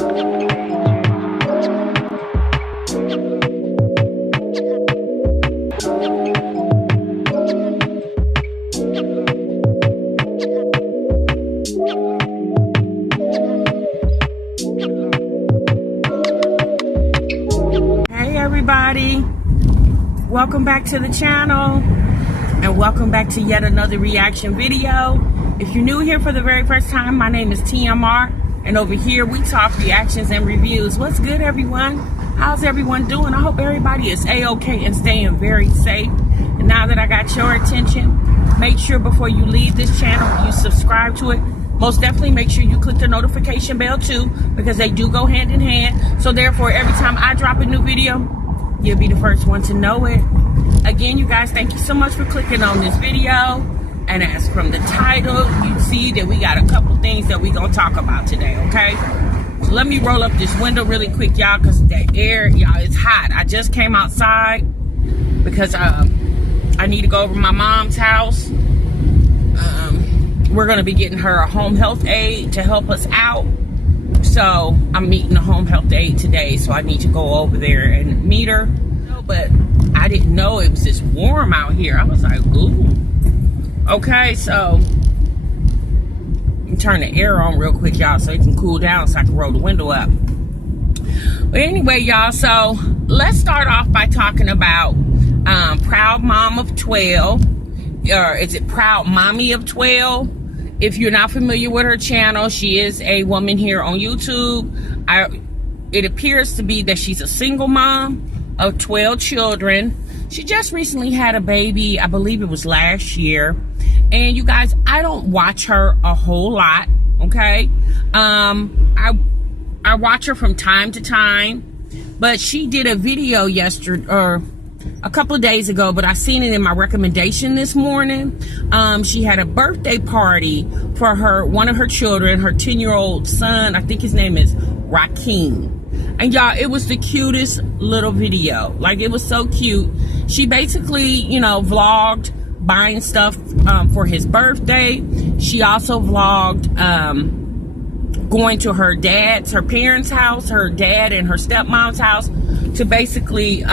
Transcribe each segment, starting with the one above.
Everybody, welcome back to the channel and welcome back to yet another reaction video. If you're new here for the very first time, my name is TMR, and over here we talk reactions and reviews. What's good, everyone? How's everyone doing? I hope everybody is a-okay and staying very safe. And now that I got your attention, make sure before you leave this channel you subscribe to it. Most definitely make sure you click the notification bell too, because they do go hand in hand. So therefore, every time I drop a new video, you'll be the first one to know it. Again, you guys, thank you so much for clicking on this video. And as from the title, you see that we got a couple things that we're gonna talk about today, okay? So let me roll up this window really quick, y'all, because the air, y'all, it's hot. I just came outside because I need to go over to my mom's house. We're gonna be getting her a home health aide to help us out. So I'm meeting a home health aide today, so I need to go over there and meet her. But I didn't know it was this warm out here. I was like, ooh. Okay, so turn the air on real quick, y'all, so it can cool down so I can roll the window up. But anyway, y'all, so let's start off by talking about Proud Mom of 12. Or is it Proud Mommy of 12? If you're not familiar with her channel, she is a woman here on YouTube. It appears to be that she's a single mom of 12 children. She just recently had a baby, I believe it was last year. And you guys, I don't watch her a whole lot, okay? I watch her from time to time, but she did a video yesterday, or a couple of days ago, but I seen it in my recommendation this morning. She had a birthday party for one of her children, her 10-year-old son. I think his name is Rakeem. And y'all, it was the cutest little video. Like, it was so cute. She basically, you know, vlogged buying stuff for his birthday. She also vlogged going to her parents' house, her dad and her stepmom's house, to basically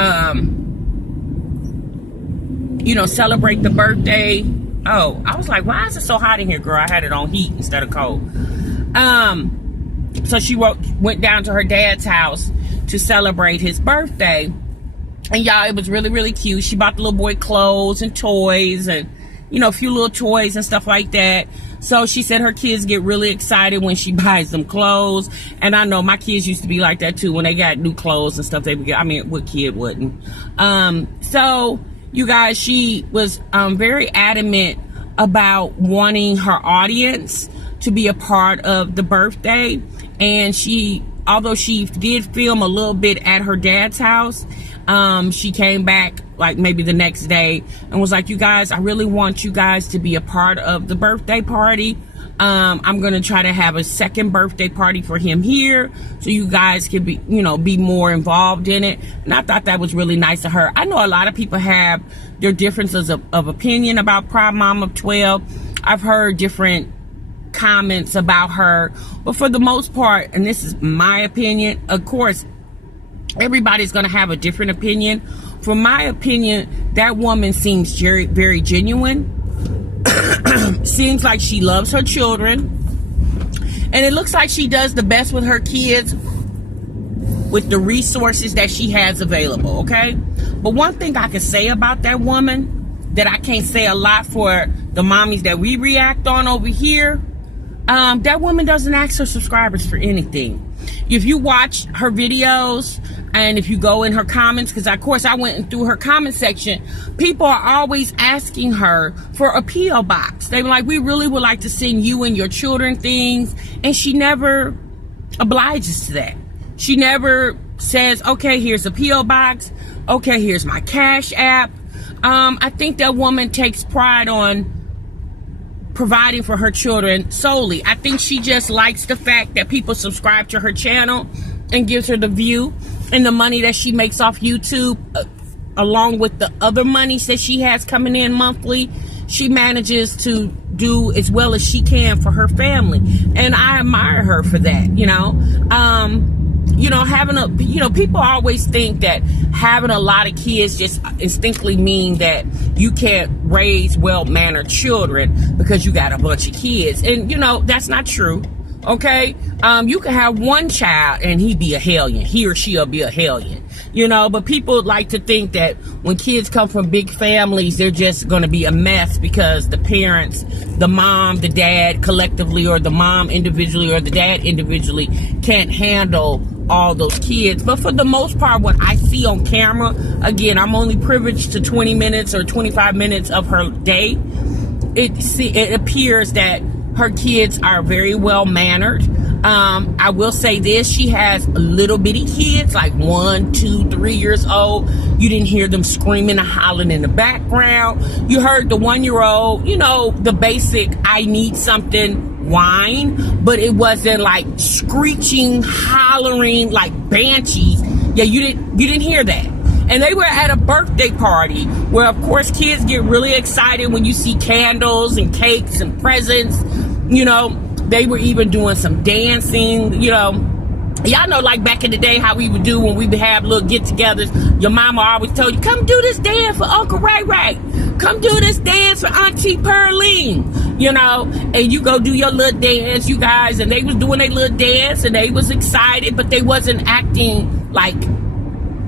you know, celebrate the birthday. Oh, I was like, why is it so hot in here, girl? I had it on heat instead of cold. So she went down to her dad's house to celebrate his birthday. And y'all, it was really, really cute. She bought the little boy clothes and toys and, you know, a few little toys and stuff like that. So she said her kids get really excited when she buys them clothes. And I know my kids used to be like that too. When they got new clothes and stuff, they would get, I mean, what kid wouldn't? So you guys, she was very adamant about wanting her audience to be a part of the birthday. And although she did film a little bit at her dad's house, she came back like maybe the next day and was like, you guys, I really want you guys to be a part of the birthday party. I'm gonna try to have a second birthday party for him here, so you guys can be, you know, be more involved in it. And I thought that was really nice of her. I know a lot of people have their differences of opinion about Proud Mom of 12. I've heard different comments about her, but for the most part, and this is my opinion, of course, everybody's gonna have a different opinion. From my opinion, that woman seems very, very genuine. Seems like she loves her children, and it looks like she does the best with her kids with the resources that she has available, okay? But one thing I can say about that woman that I can't say a lot for the mommies that we react on over here, that woman doesn't ask her subscribers for anything. If you watch her videos and if you go in her comments, because of course I went through her comment section, people are always asking her for a P.O. box. They were like, we really would like to send you and your children things. And she never obliges to that. She never says, okay, here's a P.O. box. Okay, here's my Cash App. I think that woman takes pride on providing for her children solely. I think she just likes the fact that people subscribe to her channel and gives her the view and the money that she makes off YouTube, along with the other monies that she has coming in monthly. She manages to do as well as she can for her family. And I admire her for that, people always think that having a lot of kids just instinctively mean that you can't raise well-mannered children because you got a bunch of kids. And, that's not true. Okay? You can have one child and he or she'll be a hellion. But people like to think that when kids come from big families, they're just going to be a mess because the parents, the mom, the dad collectively, or the mom individually or the dad individually can't handle all those kids. But for the most part, what I see on camera, again, I'm only privileged to 20 minutes or 25 minutes of her day. It appears that her kids are very well mannered. I will say this, she has little bitty kids, like 1, 2, 3 years old. You didn't hear them screaming and hollering in the background. You heard the 1-year-old, the basic I need something whine, but it wasn't like screeching, hollering like banshees. Yeah, you didn't hear that. And they were at a birthday party where, of course, kids get really excited when you see candles and cakes and presents. They were even doing some dancing, Y'all know, like back in the day, how we would do when we would have little get-togethers. Your mama always told you, come do this dance for Uncle Ray Ray. Come do this dance for Auntie Pearline. And you go do your little dance, you guys. And they was doing their little dance, and they was excited, but they wasn't acting like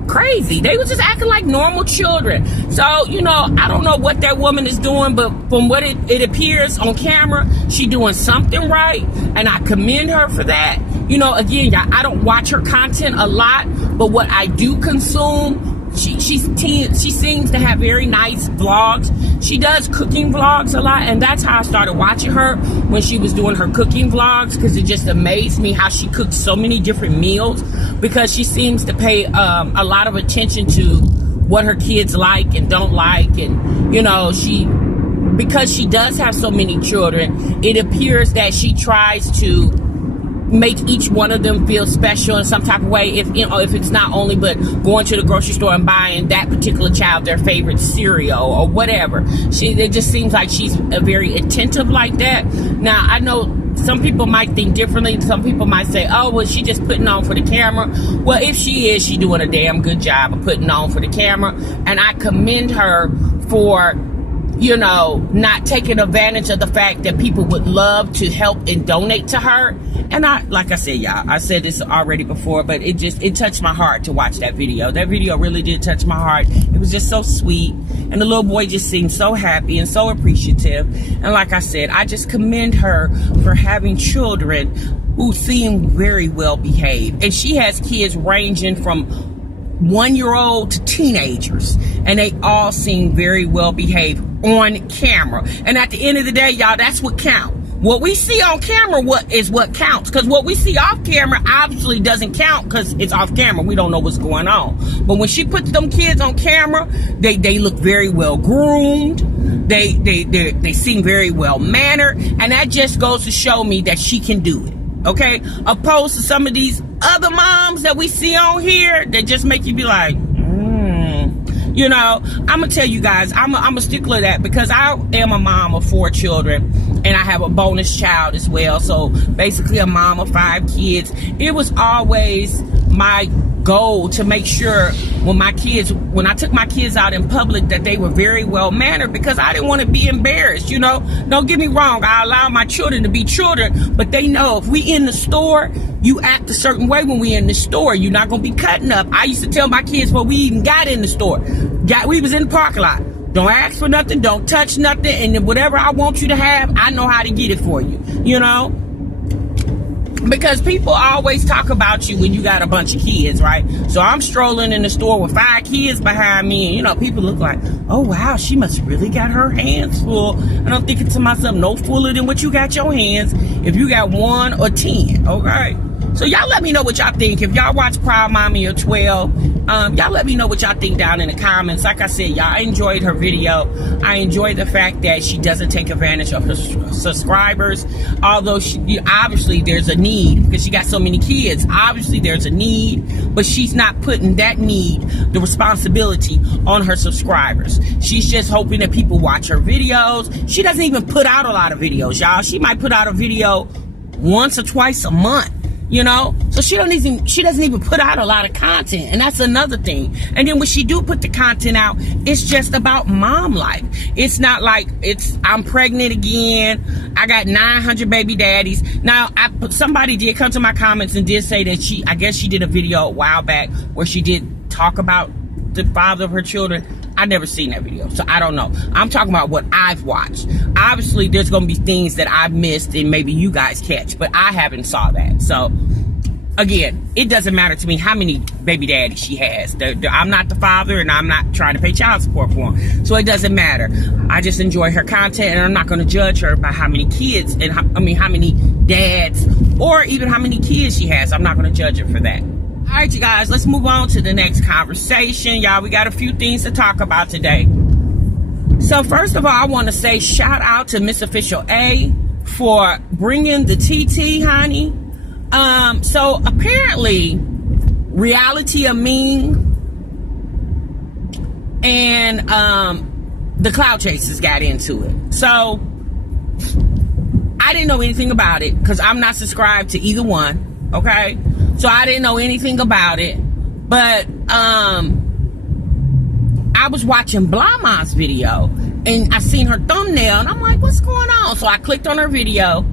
crazy. They was just acting like normal children. So, I don't know what that woman is doing, but from what it appears on camera, she doing something right, and I commend her for that. Again, y'all, I don't watch her content a lot, but what I do consume, she seems to have very nice vlogs. She does cooking vlogs a lot, and that's how I started watching her, when she was doing her cooking vlogs, because it just amazed me how she cooked so many different meals, because she seems to pay a lot of attention to what her kids like and don't like. And because she does have so many children, it appears that she tries to make each one of them feel special in some type of way. If it's not only but going to the grocery store and buying that particular child their favorite cereal or whatever. It just seems like she's very attentive like that. Now, I know some people might think differently. Some people might say, oh, well, she just putting on for the camera. Well, if she is, she doing a damn good job of putting on for the camera. And I commend her for not taking advantage of the fact that people would love to help and donate to her. And like I said, y'all, I said this already before, but it touched my heart to watch that video. That video really did touch my heart. It was just so sweet. And the little boy just seemed so happy and so appreciative. And like I said, I just commend her for having children who seem very well behaved. And she has kids ranging from 1-year-old to teenagers, and they all seem very well behaved on camera. And at the end of the day, y'all, that's what counts. What we see on camera is what counts, because what we see off camera obviously doesn't count, because it's off camera. We don't know what's going on. But when she puts them kids on camera, they look very well groomed. They seem very well mannered, and that just goes to show me that she can do it. Okay, opposed to some of these other moms that we see on here that just make you be like, I'm gonna tell you guys, I'm a stickler of that, because I am a mom of 4 children, and I have a bonus child as well. So basically a mom of 5 kids. It was always my goal to make sure when I took my kids out in public, that they were very well mannered, because I didn't want to be embarrassed. Don't get me wrong, I allow my children to be children, but they know if we in the store, you act a certain way when we in the store. You're not gonna be cutting up. I used to tell my kids before we even got in the store, we was in the parking lot, don't ask for nothing, don't touch nothing, and then whatever I want you to have, I know how to get it for you. Because people always talk about you when you got a bunch of kids, right? So I'm strolling in the store with 5 kids behind me, and people look like, oh wow, she must really got her hands full. And I'm thinking to myself, no fuller than what you got your hands if you got 1 or 10, okay? So y'all let me know what y'all think. If y'all watch Proud Mommy or 12, y'all let me know what y'all think down in the comments. Like I said, y'all, I enjoyed her video. I enjoyed the fact that she doesn't take advantage of her subscribers. Although obviously there's a need because she got so many kids. Obviously there's a need, but she's not putting that need, the responsibility, on her subscribers. She's just hoping that people watch her videos. She doesn't even put out a lot of videos, y'all. She might put out a video once or twice a month, you know. So she doesn't even put out a lot of content, and that's another thing. And then when she do put the content out, it's just about mom life. It's not like I'm pregnant again, I got 900 baby daddies. Now somebody did come to my comments and did say that I guess she did a video a while back where she did talk about the father of her children. I never seen that video, so I don't know. I'm talking about what I've watched. Obviously, there's gonna be things that I've missed and maybe you guys catch, but I haven't saw that. So, again, it doesn't matter to me how many baby daddies she has. I'm not the father, and I'm not trying to pay child support for them, so it doesn't matter. I just enjoy her content, and I'm not gonna judge her by how many kids and how many dads or even how many kids she has. I'm not gonna judge her for that. All right, you guys, let's move on to the next conversation. Y'all, we got a few things to talk about today. So first of all, I want to say shout out to Miss Official A for bringing the TT, honey. So apparently, Reality of Ming and the Cloud Chasers got into it. So I didn't know anything about it because I'm not subscribed to either one, okay? So I didn't know anything about it, but I was watching Blama's video and I seen her thumbnail and I'm like, what's going on? So I clicked on her video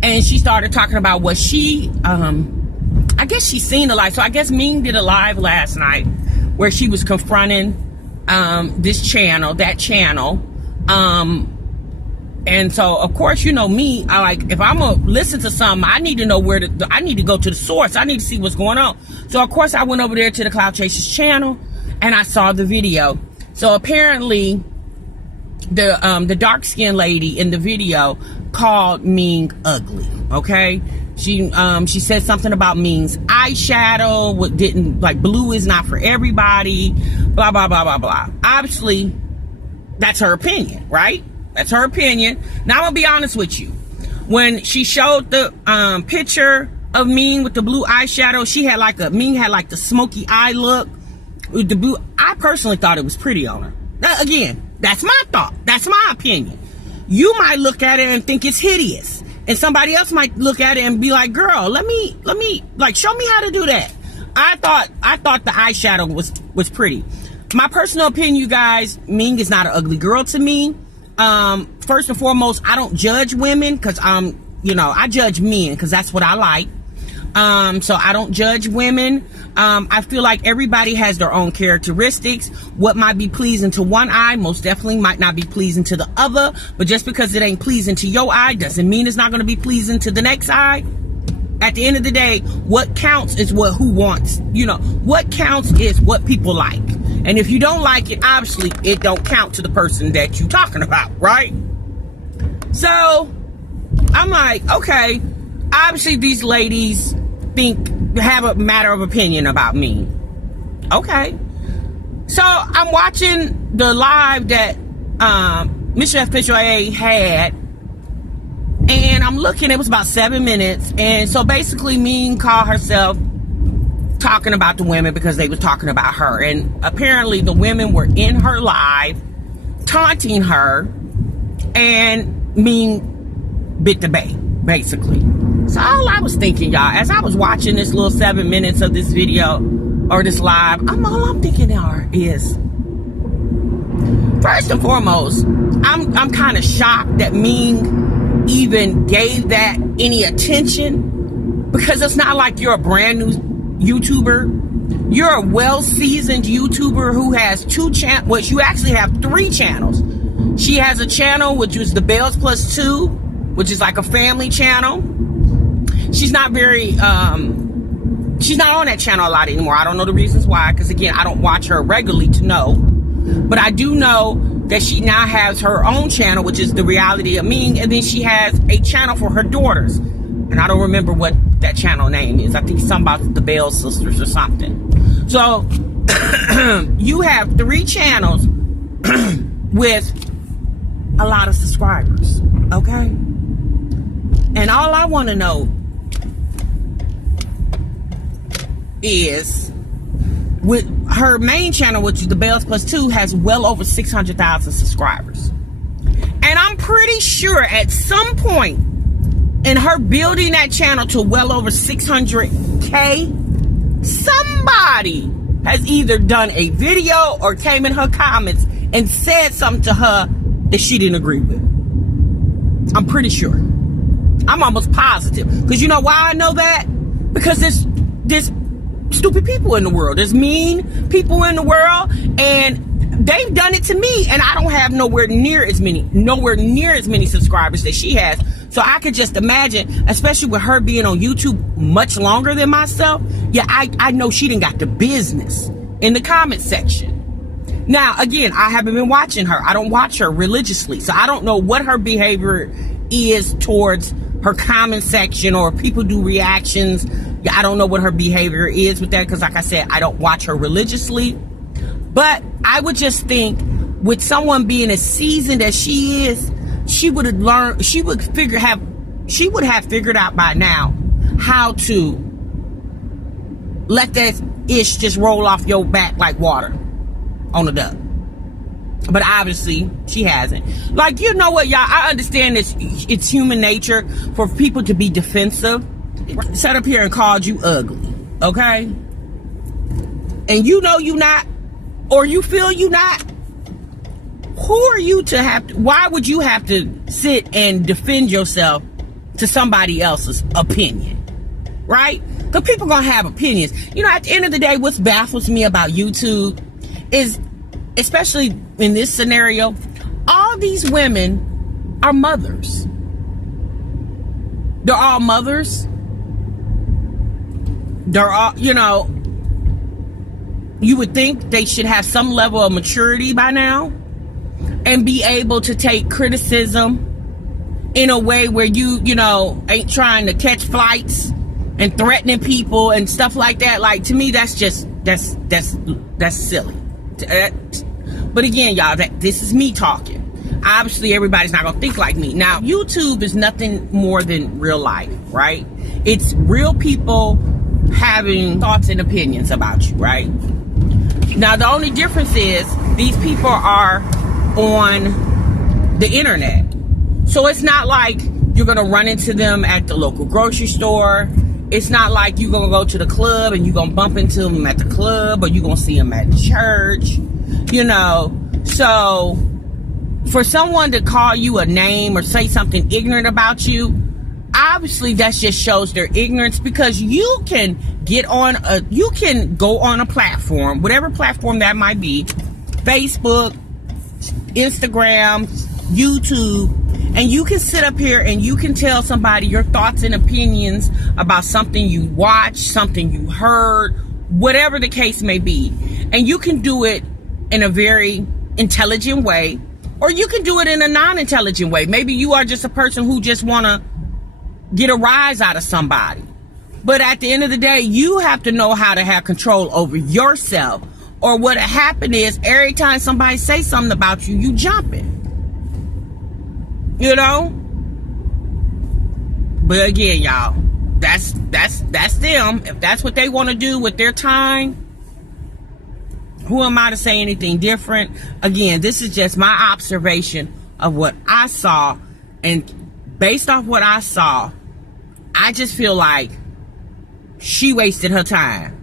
and she started talking about what she, I guess she's seen a live. So I guess Ming did a live last night where she was confronting this channel, that channel. And so, of course, you know me, if I'm going to listen to something, I need to know I need to go to the source. I need to see what's going on. So, of course, I went over there to the Cloud Chasers channel and I saw the video. So, apparently, the dark-skinned lady in the video called Ming ugly, okay? She said something about Ming's eyeshadow, blue is not for everybody, blah, blah, blah, blah, blah. Obviously, that's her opinion, right? That's her opinion. Now, I'm going to be honest with you. When she showed the picture of Ming with the blue eyeshadow, Ming had like the smoky eye look with the blue. I personally thought it was pretty on her. Now, again, that's my thought. That's my opinion. You might look at it and think it's hideous. And somebody else might look at it and be like, girl, let me, show me how to do that. I thought the eyeshadow was pretty. My personal opinion, you guys, Ming is not an ugly girl to me. First and foremost, I don't judge women because I judge men because that's what I like. So I don't judge women. I feel like everybody has their own characteristics. What might be pleasing to one eye most definitely might not be pleasing to the other. But just because it ain't pleasing to your eye doesn't mean it's not going to be pleasing to the next eye. At the end of the day, what counts is what counts is what people like. And if you don't like it, obviously it don't count to the person that you're talking about, right? So I'm like, okay, obviously these ladies have a matter of opinion about me. Okay. So I'm watching the live that Mission Official A had, and I'm looking, it was about 7 minutes. And so basically Ming called herself talking about the women because they was talking about her. And apparently the women were in her live taunting her, and Ming bit the bait, basically. So all I was thinking, y'all, as I was watching this little 7 minutes of this video or this live, all I'm thinking is, first and foremost, I'm kind of shocked that Ming even gave that any attention, because it's not like you're a brand new YouTuber. You're a well-seasoned YouTuber who has two channels. Well, you actually have 3 channels. She has a channel which was the Bells Plus 2, which is like a family channel. She's not she's not on that channel a lot anymore. I don't know the reasons why, because again, I don't watch her regularly to know. But I do know that she now has her own channel, which is the Reality of Ming, and then she has a channel for her daughters. And I don't remember what that channel name is. I think it's something about the Bell Sisters or something. So you have 3 channels with a lot of subscribers, okay? And all I want to know is, with her main channel, which is the Bells Plus 2, has well over 600,000 subscribers. And I'm pretty sure at some point in her building that channel to well over 600K, somebody has either done a video or came in her comments and said something to her that she didn't agree with. I'm pretty sure. I'm almost positive. Because you know why I know that? Because there's stupid people in the world. There's mean people in the world, and they've done it to me, and I don't have nowhere near as many subscribers that she has. So I could just imagine, especially with her being on YouTube much longer than myself, yeah, I know she done got the business in the comment section. Now, again, I haven't been watching her. I don't watch her religiously, so I don't know what her behavior is towards her comment section, or if people do reactions. Yeah, I don't know what her behavior is with that, because like I said, I don't watch her religiously. But I would just think, with someone being as seasoned as she is, she would have learned, she would have figured out by now how to let that ish just roll off your back like water on a duck. But obviously she hasn't. Like, you know what, y'all, I understand this. It's human nature for people to be defensive. Sat up here and called you ugly, okay? And you know you not, or you feel you not. Who are you to have to, why would you have to sit and defend yourself to somebody else's opinion, right? Because people gonna have opinions. You know, at the end of the day, what baffles me about YouTube is, especially in this scenario, all these women are mothers. They're all mothers. They're all, you know, you would think they should have some level of maturity by now and be able to take criticism in a way where you know, ain't trying to catch flights and threatening people and stuff like that. Like, to me, that's just, that's silly. But again, y'all, this is me talking. Obviously, everybody's not gonna think like me. Now, YouTube is nothing more than real life, right? It's real people having thoughts and opinions about you, right? Now, the only difference is these people are on the internet. So it's not like you're gonna run into them at the local grocery store. It's not like you're gonna go to the club and you're gonna bump into them at the club, or you're gonna see them at church, you know. So for someone to call you a name or say something ignorant about you, obviously that just shows their ignorance, because you can go on a platform, whatever platform that might be, Facebook, Instagram, YouTube, and you can sit up here and you can tell somebody your thoughts and opinions about something you watched, something you heard, whatever the case may be. And you can do it in a very intelligent way, or you can do it in a non-intelligent way. Maybe you are just a person who just want to get a rise out of somebody. But at the end of the day, you have to know how to have control over yourself. Or what happened is, every time somebody say something about you, you jump it. You know? But again, y'all, that's them. If that's what they want to do with their time, who am I to say anything different? Again, this is just my observation of what I saw, and based off what I saw, I just feel like she wasted her time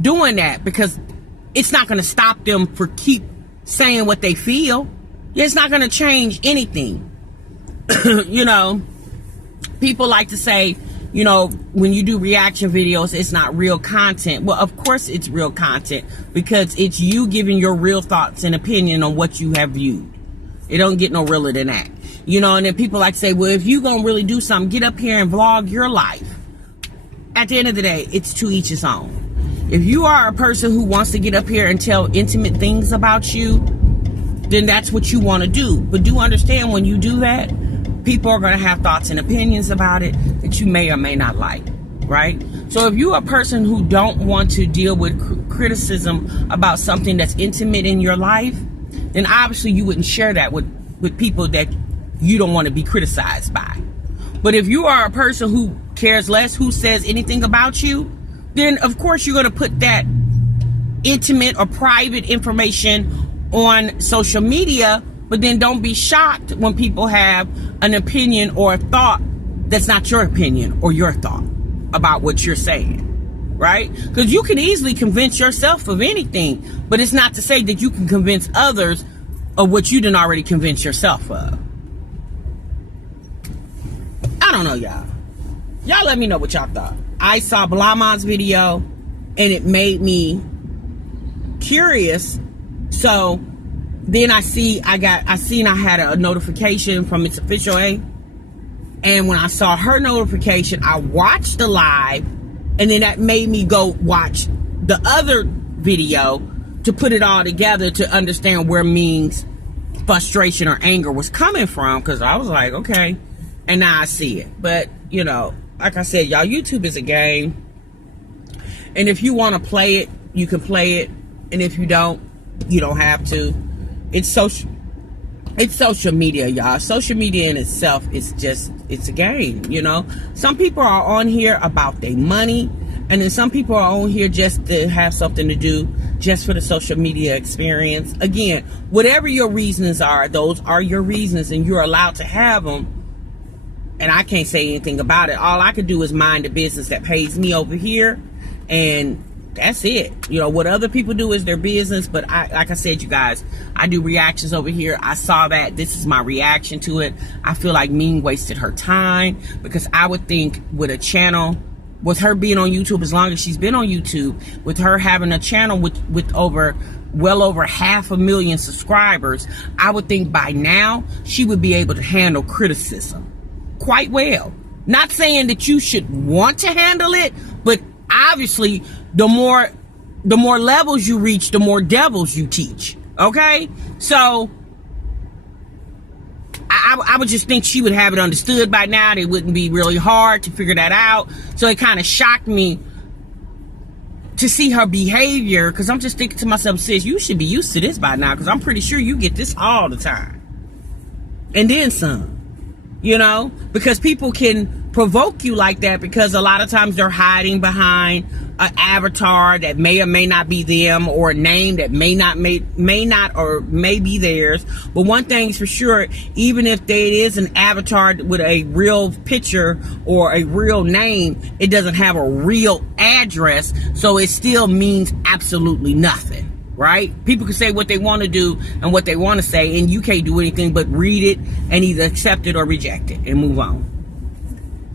doing that, because it's not going to stop them for keep saying what they feel. It's not going to change anything. You know, people like to say, you know, when you do reaction videos, it's not real content. Well, of course it's real content, because it's you giving your real thoughts and opinion on what you have viewed. It don't get no realer than that. You know, and then people like to say, well, if you gonna really do something, get up here and vlog your life. At the end of the day, it's to each his own. If you are a person who wants to get up here and tell intimate things about you, then that's what you want to do. But do understand, when you do that, people are going to have thoughts and opinions about it that you may or may not like. right? So if you're a person who don't want to deal with criticism about something that's intimate in your life, then obviously you wouldn't share that with people that you don't want to be criticized by. But if you are a person who cares less who says anything about you, then of course you're going to put that intimate or private information on social media, but then don't be shocked when people have an opinion or a thought that's not your opinion or your thought about what you're saying, right? Because you can easily convince yourself of anything, but it's not to say that you can convince others of what you didn't already convince yourself of. I don't know, y'all. Y'all let me know what y'all thought. I saw Blamon's video and it made me curious. So then I had a notification from its official A. And when I saw her notification, I watched the live, and then that made me go watch the other video to put it all together to understand where Ming's frustration or anger was coming from, because I was like, okay, and now I see it. But, you know, like I said, y'all, YouTube is a game, and if you want to play it, you can play it, and if you don't, you don't have to. It's social media, y'all. Social media in itself is just, it's a game, you know. Some people are on here about their money, and then some people are on here just to have something to do, just for the social media experience. Again, whatever your reasons are, those are your reasons, and you're allowed to have them. And I can't say anything about it. All I can do is mind the business that pays me over here, and that's it. You know, what other people do is their business. But like I said, you guys, I do reactions over here. I saw that. This is my reaction to it. I feel like Ming wasted her time, because I would think with a channel, with her being on YouTube as long as she's been on YouTube, with her having a channel with well over 500,000 subscribers, I would think by now she would be able to handle criticism quite well. Not saying that you should want to handle it, but obviously the more levels you reach, the more devils you teach. Okay? So I would just think she would have it understood by now. It wouldn't be really hard to figure that out. So it kind of shocked me to see her behavior, because I'm just thinking to myself, sis, you should be used to this by now, because I'm pretty sure you get this all the time. And then some. You know, because people can provoke you like that, because a lot of times they're hiding behind an avatar that may or may not be them, or a name that may not or may be theirs. But one thing's for sure, even if it is an avatar with a real picture or a real name, it doesn't have a real address, so it still means absolutely nothing. Right? People can say what they want to do and what they want to say, and you can't do anything but read it and either accept it or reject it and move on.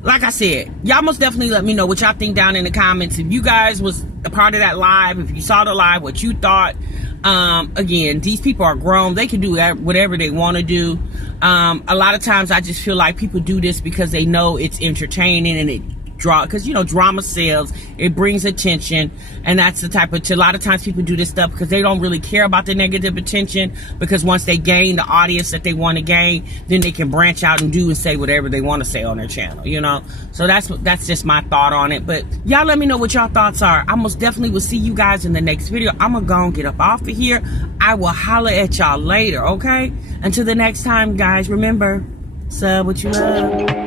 Like I said, y'all most definitely let me know what y'all think down in the comments. If you guys was a part of that live, if you saw the live, what you thought. Again, these people are grown. They can do whatever they want to do. A lot of times I just feel like people do this because they know it's entertaining, and it because, you know, drama sells, it brings attention, and that's the type of, a lot of times people do this stuff because they don't really care about the negative attention, because once they gain the audience that they want to gain, then they can branch out and do and say whatever they want to say on their channel, you know. So that's just my thought on it. But y'all let me know what y'all thoughts are. I most definitely will see you guys in the next video. I'm gonna go and get up off of here. I will holler at y'all later, okay? Until the next time, guys, remember, sub what you love.